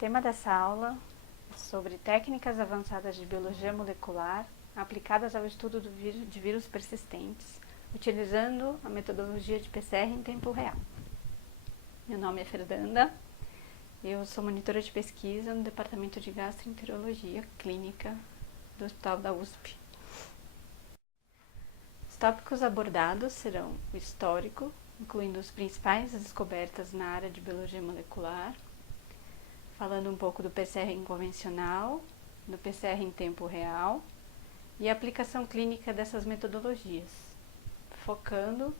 tema dessa aula é sobre técnicas avançadas de biologia molecular aplicadas ao estudo de vírus persistentes, utilizando a metodologia de PCR em tempo real. Meu nome é Fernanda, eu sou monitora de pesquisa no Departamento de Gastroenterologia Clínica do Hospital da USP. Os tópicos abordados serão o histórico, incluindo as principais descobertas na área de biologia molecular, falando um pouco do PCR convencional, do PCR em tempo real e a aplicação clínica dessas metodologias, focando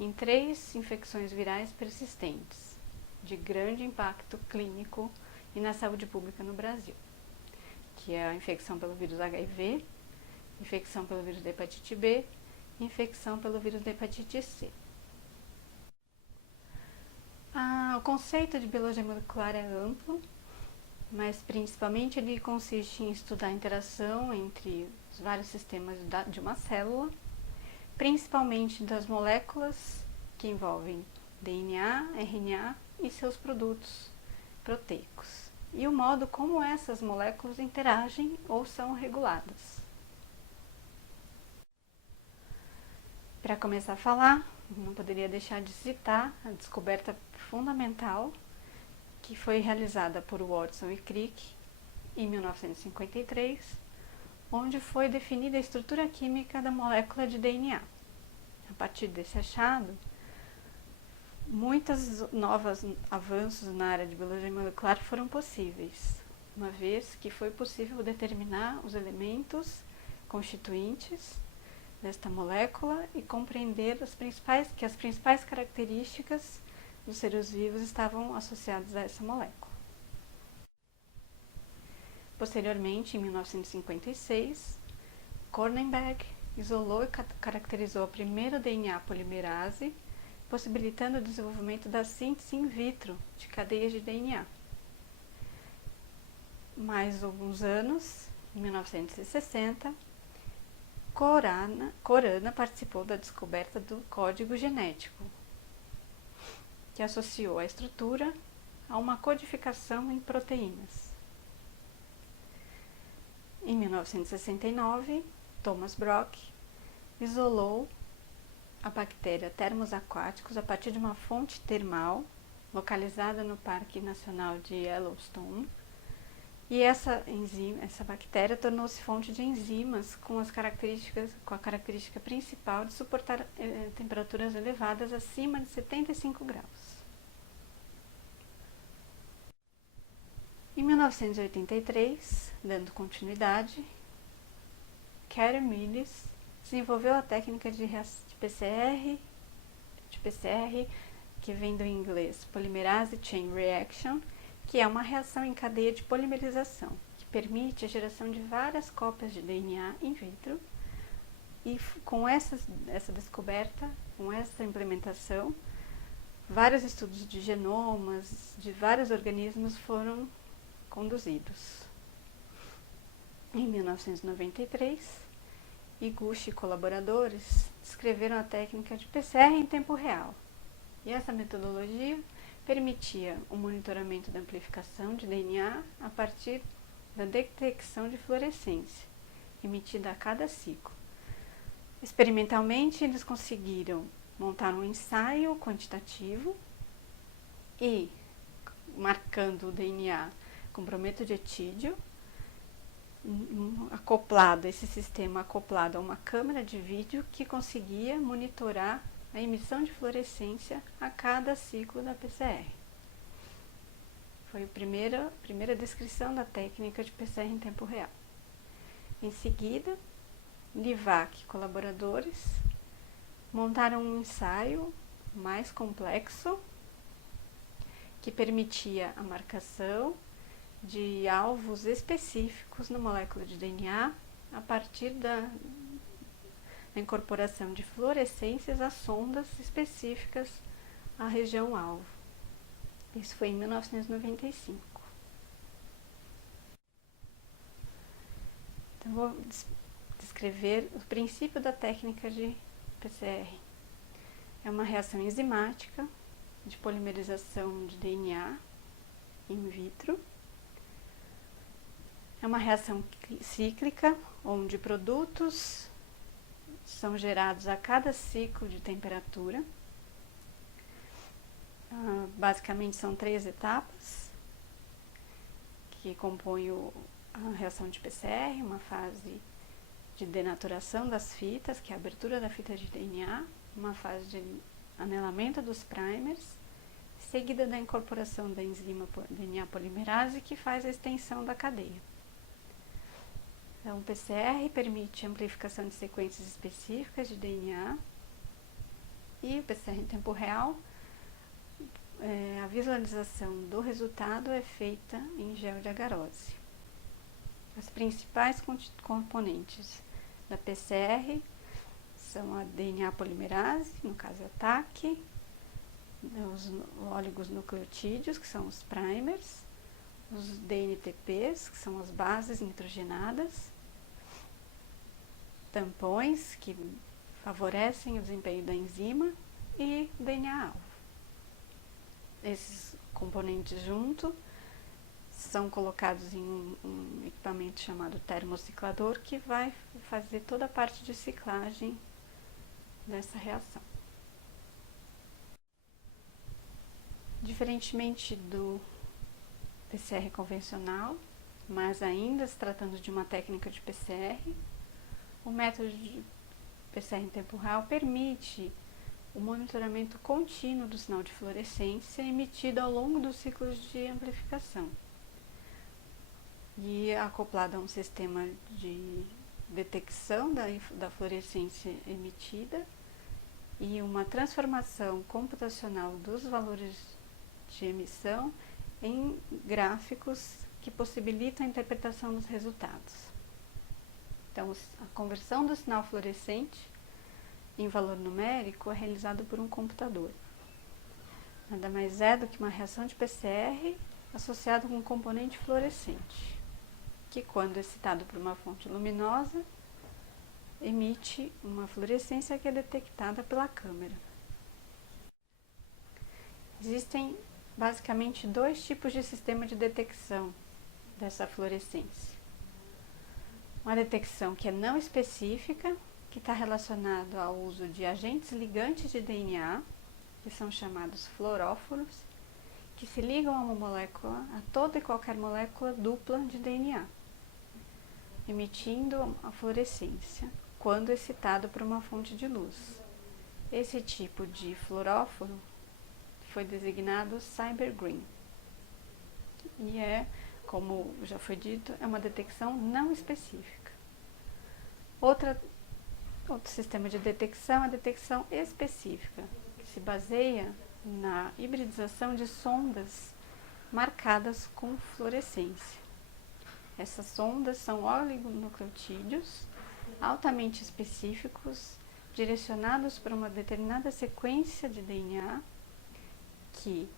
em 3 infecções virais persistentes, de grande impacto clínico e na saúde pública no Brasil, que é a infecção pelo vírus HIV, infecção pelo vírus da hepatite B e infecção pelo vírus da hepatite C. O conceito de biologia molecular é amplo, mas principalmente ele consiste em estudar a interação entre os vários sistemas de uma célula, principalmente das moléculas que envolvem DNA, RNA e seus produtos proteicos, e o modo como essas moléculas interagem ou são reguladas. Para começar a falar, não poderia deixar de citar a descoberta fundamental que foi realizada por Watson e Crick em 1953, onde foi definida a estrutura química da molécula de DNA. A partir desse achado, muitos novos avanços na área de biologia molecular foram possíveis, uma vez que foi possível determinar os elementos constituintes desta molécula e compreender que as principais características dos seres vivos estavam associados a essa molécula. Posteriormente, em 1956, Cornenberg isolou e caracterizou a primeira DNA polimerase, possibilitando o desenvolvimento da síntese in vitro de cadeias de DNA. Mais alguns anos, em 1960, Corana participou da descoberta do código genético, que associou a estrutura a uma codificação em proteínas. Em 1969, Thomas Brock isolou a bactéria Thermus aquaticus a partir de uma fonte termal localizada no Parque Nacional de Yellowstone, e essa bactéria tornou-se fonte de enzimas com a característica principal de suportar temperaturas elevadas acima de 75 graus. Em 1983, dando continuidade, Karen Millis desenvolveu a técnica de PCR, que vem do inglês Polymerase Chain Reaction, que é uma reação em cadeia de polimerização, que permite a geração de várias cópias de DNA in vitro, e com essa descoberta, com essa implementação, vários estudos de genomas de vários organismos foram conduzidos. Em 1993, Iguchi e colaboradores descreveram a técnica de PCR em tempo real, e essa metodologia permitia o monitoramento da amplificação de DNA a partir da detecção de fluorescência, emitida a cada ciclo. Experimentalmente, eles conseguiram montar um ensaio quantitativo e, marcando o DNA com brometo de etídio, esse sistema acoplado a uma câmera de vídeo que conseguia monitorar a emissão de fluorescência a cada ciclo da PCR. Foi a primeira descrição da técnica de PCR em tempo real. Em seguida, Livac e colaboradores montaram um ensaio mais complexo que permitia a marcação de alvos específicos na molécula de DNA a partir da incorporação de fluorescências a sondas específicas à região alvo. Isso foi em 1995. Então, vou descrever o princípio da técnica de PCR. É uma reação enzimática de polimerização de DNA in vitro, É uma reação cíclica, onde produtos são gerados a cada ciclo de temperatura. Basicamente são 3 etapas que compõem a reação de PCR, uma fase de denaturação das fitas, que é a abertura da fita de DNA, uma fase de anelamento dos primers, seguida da incorporação da enzima DNA polimerase, que faz a extensão da cadeia. Então, o PCR permite a amplificação de sequências específicas de DNA e o PCR em tempo real, a visualização do resultado é feita em gel de agarose. As principais componentes da PCR são a DNA polimerase, no caso a TAC, os oligonucleotídeos, que são os primers, os DNTPs, que são as bases nitrogenadas, tampões, que favorecem o desempenho da enzima, e DNA-alvo. Esses componentes juntos são colocados em um equipamento chamado termociclador, que vai fazer toda a parte de ciclagem dessa reação. Diferentemente do PCR convencional, mas ainda se tratando de uma técnica de PCR, o método de PCR em tempo real permite o monitoramento contínuo do sinal de fluorescência emitido ao longo dos ciclos de amplificação e acoplado a um sistema de detecção da fluorescência emitida e uma transformação computacional dos valores de emissão em gráficos que possibilitam a interpretação dos resultados. Então, a conversão do sinal fluorescente em valor numérico é realizado por um computador. Nada mais é do que uma reação de PCR associada com um componente fluorescente, que, quando excitado por uma fonte luminosa, emite uma fluorescência que é detectada pela câmera. Existem basicamente 2 tipos de sistema de detecção dessa fluorescência. Uma detecção que é não específica, que está relacionado ao uso de agentes ligantes de DNA, que são chamados fluoróforos, que se ligam a uma molécula, a toda e qualquer molécula dupla de DNA, emitindo a fluorescência quando excitado por uma fonte de luz. Esse tipo de fluoróforo foi designado cybergreen e como já foi dito, é uma detecção não específica. Outro sistema de detecção é a detecção específica, que se baseia na hibridização de sondas marcadas com fluorescência. Essas sondas são oligonucleotídeos altamente específicos, direcionados para uma determinada sequência de DNA, que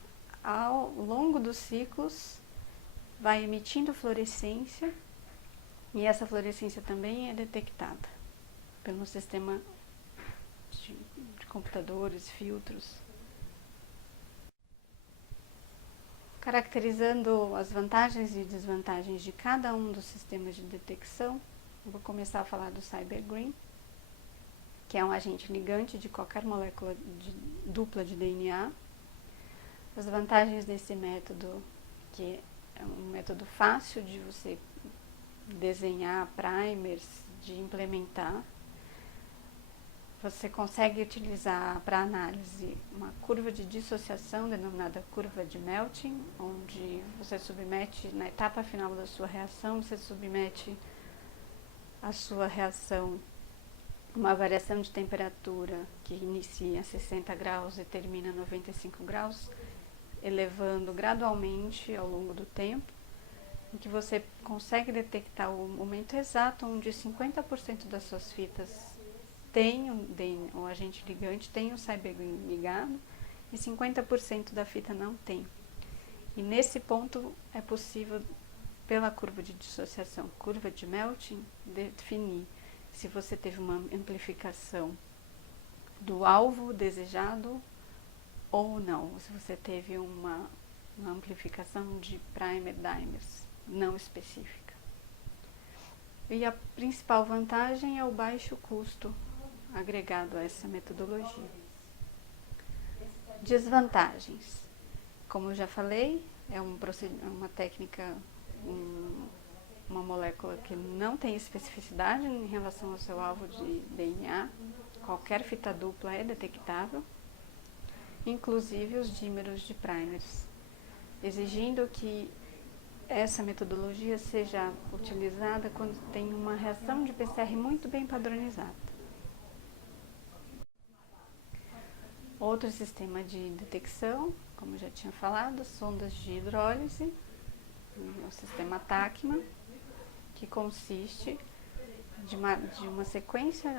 ao longo dos ciclos vai emitindo fluorescência, e essa fluorescência também é detectada pelo sistema de computadores, filtros. Caracterizando as vantagens e desvantagens de cada um dos sistemas de detecção, eu vou começar a falar do cybergreen, que é um agente ligante de qualquer molécula dupla de DNA. As vantagens desse método, que é um método fácil de você desenhar primers, de implementar. Você consegue utilizar para análise uma curva de dissociação, denominada curva de Melting, onde você submete, na etapa final da sua reação, você submete a sua reação uma variação de temperatura que inicia a 60 graus e termina a 95 graus, elevando gradualmente ao longo do tempo, em que você consegue detectar o momento exato onde 50% das suas fitas tem o agente ligante, tem o cybergreen ligado, e 50% da fita não tem. E nesse ponto é possível, pela curva de dissociação, curva de Melting, definir se você teve uma amplificação do alvo desejado ou não, se você teve uma amplificação de primer dimers não específica. E a principal vantagem é o baixo custo agregado a essa metodologia. Desvantagens. Como eu já falei, é uma técnica, uma molécula que não tem especificidade em relação ao seu alvo de DNA. Qualquer fita dupla é detectável, inclusive os dímeros de primers, exigindo que essa metodologia seja utilizada quando tem uma reação de PCR muito bem padronizada. Outro sistema de detecção, como já tinha falado, sondas de hidrólise, o sistema TACMA, que consiste de uma sequência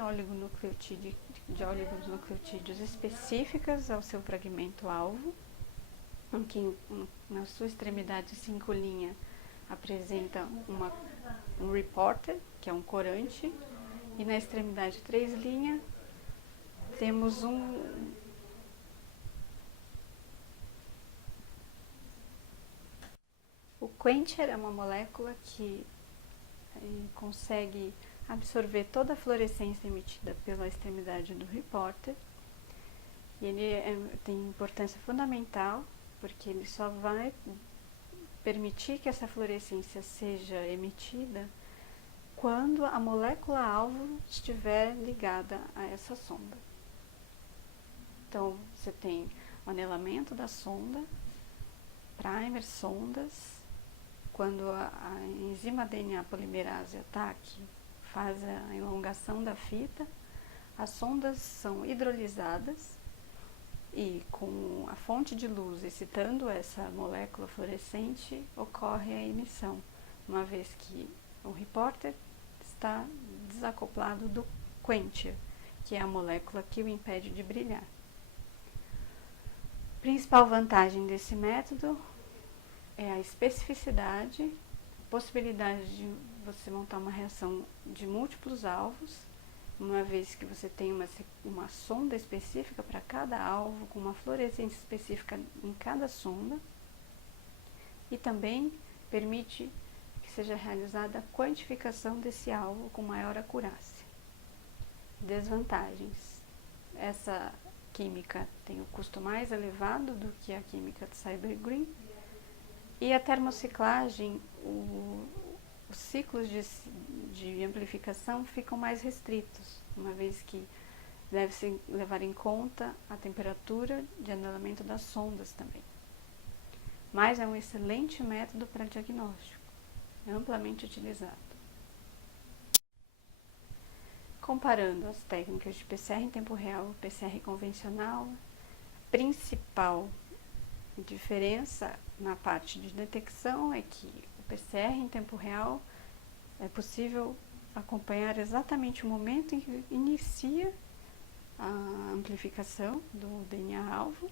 de oligonucleotídeos específicas ao seu fragmento-alvo, em que na sua extremidade 5' apresenta um reporter, que é um corante, e na extremidade 3' temos O quencher é uma molécula que consegue absorver toda a fluorescência emitida pela extremidade do reporter, e ele tem importância fundamental, porque ele só vai permitir que essa fluorescência seja emitida quando a molécula-alvo estiver ligada a essa sonda. Então, você tem o anelamento da sonda, primer, sondas. Quando a enzima DNA polimerase ataque faz a elongação da fita, as sondas são hidrolisadas e, com a fonte de luz excitando essa molécula fluorescente, ocorre a emissão, uma vez que o reporter está desacoplado do quencher, que é a molécula que o impede de brilhar. Principal vantagem desse método é a especificidade, a possibilidade de você montar uma reação de múltiplos alvos, uma vez que você tem uma sonda específica para cada alvo, com uma fluorescência específica em cada sonda, e também permite que seja realizada a quantificação desse alvo com maior acurácia. Desvantagens. Essa química tem o custo mais elevado do que a química de CyberGreen, e a termociclagem, os ciclos de amplificação ficam mais restritos, uma vez que deve-se levar em conta a temperatura de anelamento das sondas também. Mas é um excelente método para diagnóstico, amplamente utilizado. Comparando as técnicas de PCR em tempo real e PCR convencional, a principal diferença na parte de detecção é que o PCR em tempo real é possível acompanhar exatamente o momento em que inicia a amplificação do DNA-alvo,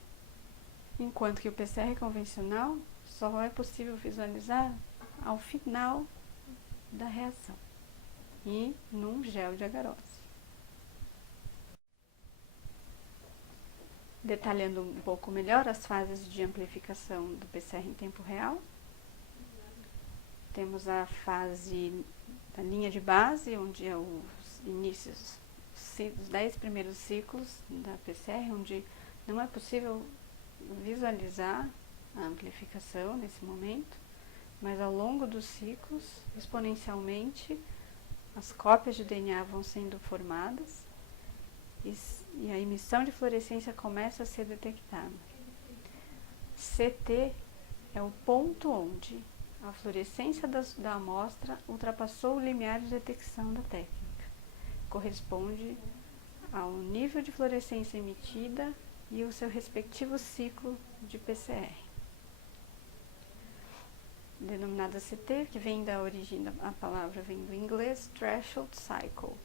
enquanto que o PCR convencional só é possível visualizar ao final da reação e num gel de agarose. Detalhando um pouco melhor as fases de amplificação do PCR em tempo real, temos a fase da linha de base, onde é os inícios, os 10 primeiros ciclos da PCR, onde não é possível visualizar a amplificação nesse momento, mas ao longo dos ciclos, exponencialmente, as cópias de DNA vão sendo formadas e a emissão de fluorescência começa a ser detectada. CT é o ponto onde a fluorescência da amostra ultrapassou o limiar de detecção da técnica. Corresponde ao nível de fluorescência emitida e o seu respectivo ciclo de PCR. Denominada CT, que vem da origem da palavra, vem do inglês Threshold Cycle,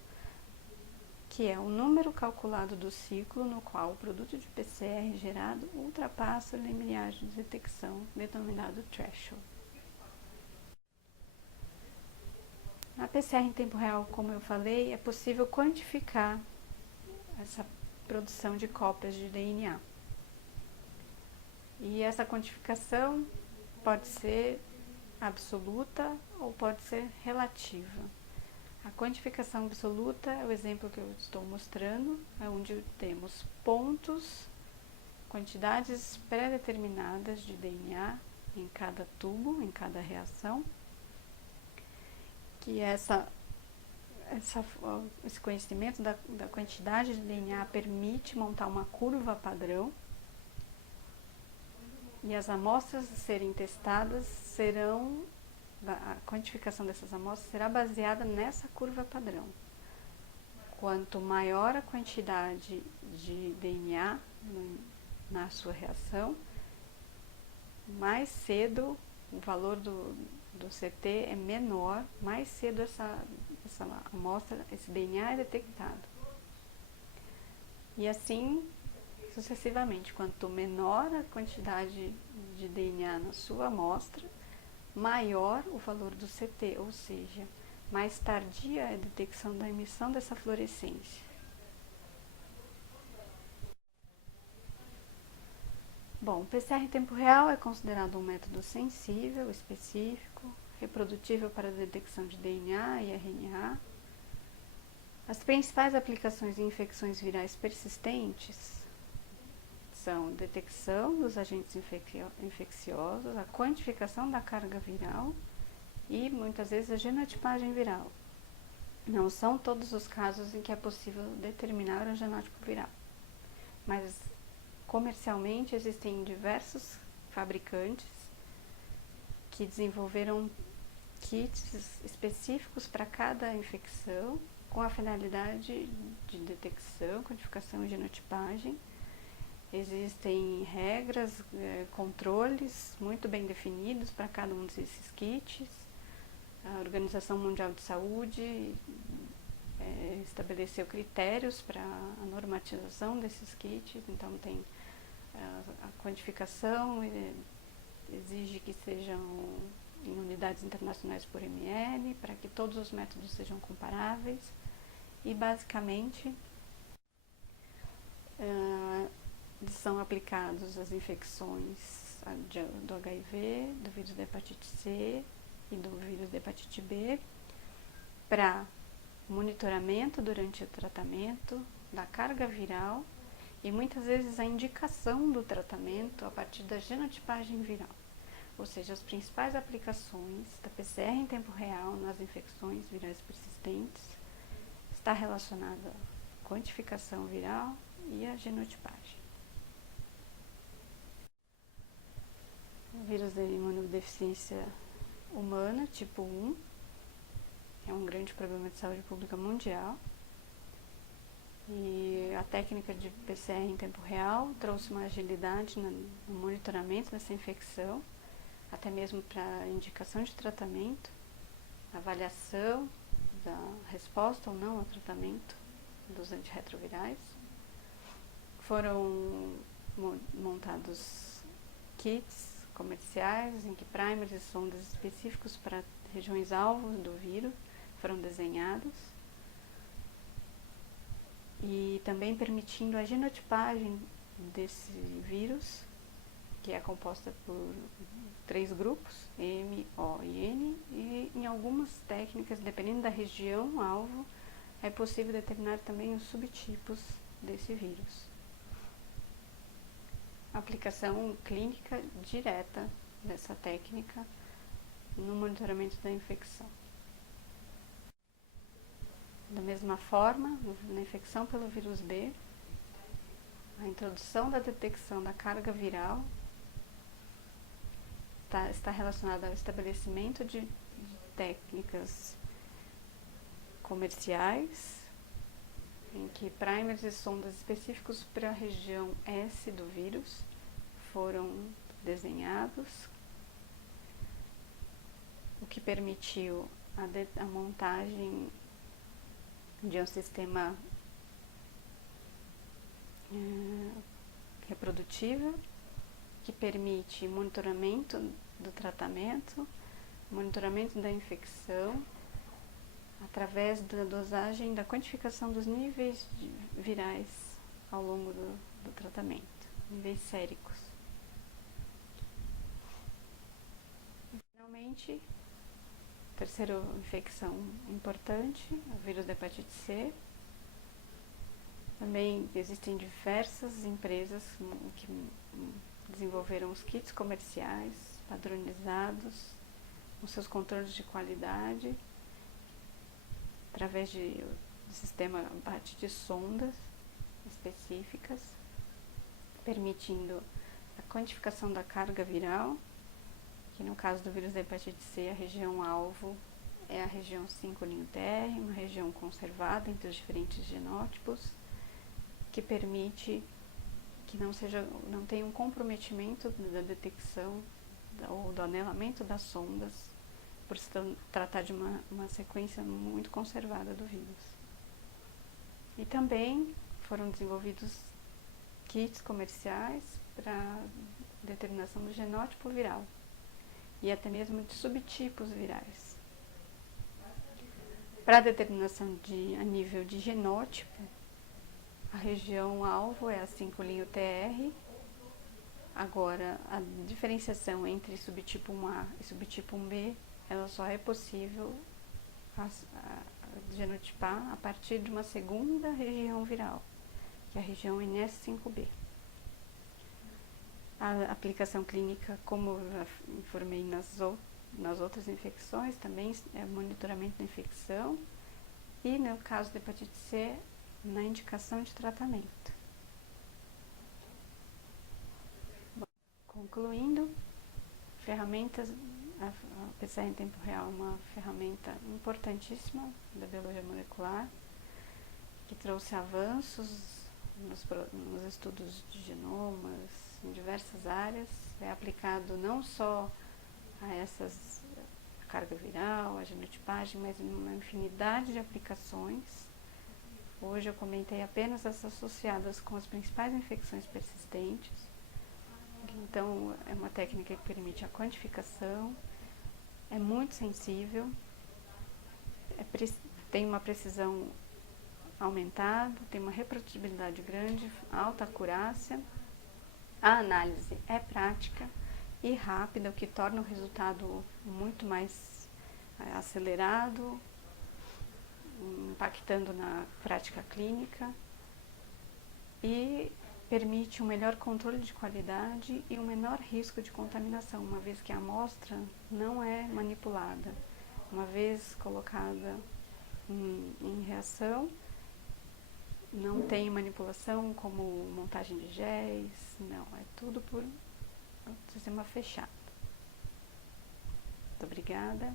que é o número calculado do ciclo no qual o produto de PCR gerado ultrapassa o limiar de detecção, denominado threshold. Na PCR em tempo real, como eu falei, é possível quantificar essa produção de cópias de DNA. E essa quantificação pode ser absoluta ou pode ser relativa. A quantificação absoluta é o exemplo que eu estou mostrando, é onde temos pontos, quantidades pré-determinadas de DNA em cada tubo, em cada reação, que esse conhecimento da quantidade de DNA permite montar uma curva padrão, e as amostras a serem testadas a quantificação dessas amostras será baseada nessa curva padrão. Quanto maior a quantidade de DNA na sua reação, mais cedo o valor do CT é menor, mais cedo essa amostra, esse DNA é detectado. E assim sucessivamente, quanto menor a quantidade de DNA na sua amostra, maior o valor do CT, ou seja, mais tardia é a detecção da emissão dessa fluorescência. Bom, o PCR em tempo real é considerado um método sensível, específico, reprodutível para a detecção de DNA e RNA. As principais aplicações em infecções virais persistentes são detecção dos agentes infecciosos, a quantificação da carga viral e, muitas vezes, a genotipagem viral. Não são todos os casos em que é possível determinar o genótipo viral, mas comercialmente existem diversos fabricantes que desenvolveram kits específicos para cada infecção, com a finalidade de detecção, quantificação e genotipagem. Existem regras, controles muito bem definidos para cada um desses kits. A Organização Mundial de Saúde estabeleceu critérios para a normatização desses kits, então tem a quantificação, exige que sejam em unidades internacionais por ml, para que todos os métodos sejam comparáveis, e basicamente são aplicados as infecções do HIV, do vírus da hepatite C e do vírus da hepatite B, para monitoramento durante o tratamento da carga viral e muitas vezes a indicação do tratamento a partir da genotipagem viral. Ou seja, as principais aplicações da PCR em tempo real nas infecções virais persistentes está relacionada à quantificação viral e à genotipagem. O vírus da imunodeficiência humana, tipo 1, é um grande problema de saúde pública mundial. E a técnica de PCR em tempo real trouxe uma agilidade no monitoramento dessa infecção, até mesmo para indicação de tratamento, avaliação da resposta ou não ao tratamento dos antirretrovirais. Foram montados kits comerciais em que primers e sondas específicos para regiões alvo do vírus foram desenhados, e também permitindo a genotipagem desse vírus, que é composta por 3 grupos, M, O e N, e em algumas técnicas, dependendo da região alvo, é possível determinar também os subtipos desse vírus. Aplicação clínica direta dessa técnica no monitoramento da infecção. Da mesma forma, na infecção pelo vírus B, a introdução da detecção da carga viral está relacionada ao estabelecimento de técnicas comerciais, em que primers e sondas específicos para a região S do vírus foram desenhados, o que permitiu a montagem de um sistema reprodutível, que permite monitoramento do tratamento, monitoramento da infecção, através da dosagem, da quantificação dos níveis virais ao longo do tratamento, níveis séricos. E, finalmente, Terceira infecção importante, o vírus da hepatite C. Também existem diversas empresas que desenvolveram os kits comerciais padronizados, com seus controles de qualidade, através de sistema a partir de sondas específicas, permitindo a quantificação da carga viral, que no caso do vírus da hepatite C, a região-alvo é a região 5'TR, uma região conservada entre os diferentes genótipos, que permite que não tenha um comprometimento da detecção ou do anelamento das sondas, por se tratar de uma sequência muito conservada do vírus. E também foram desenvolvidos kits comerciais para determinação do genótipo viral e até mesmo de subtipos virais. Para a determinação a nível de genótipo, a região-alvo é a 5'TR. Agora, a diferenciação entre subtipo 1A e subtipo 1B, ela só é possível genotipar a partir de uma segunda região viral, que é a região NS5B. A aplicação clínica, como eu já informei nas outras infecções, também é monitoramento da infecção e, no caso da hepatite C, na indicação de tratamento. Bom, concluindo, ferramentas, a PCR em tempo real é uma ferramenta importantíssima da biologia molecular, que trouxe avanços nos estudos de genomas, em diversas áreas, é aplicado não só a carga viral, a genotipagem, mas em uma infinidade de aplicações. Hoje eu comentei apenas as associadas com as principais infecções persistentes. Então, é uma técnica que permite a quantificação, é muito sensível, tem uma precisão aumentada, tem uma reprodutibilidade grande, alta acurácia. A análise é prática e rápida, o que torna o resultado muito mais acelerado, impactando na prática clínica, e permite um melhor controle de qualidade e um menor risco de contaminação, uma vez que a amostra não é manipulada. Uma vez colocada em reação, não tem manipulação como montagem de géis, não, é tudo por sistema fechado. Muito obrigada.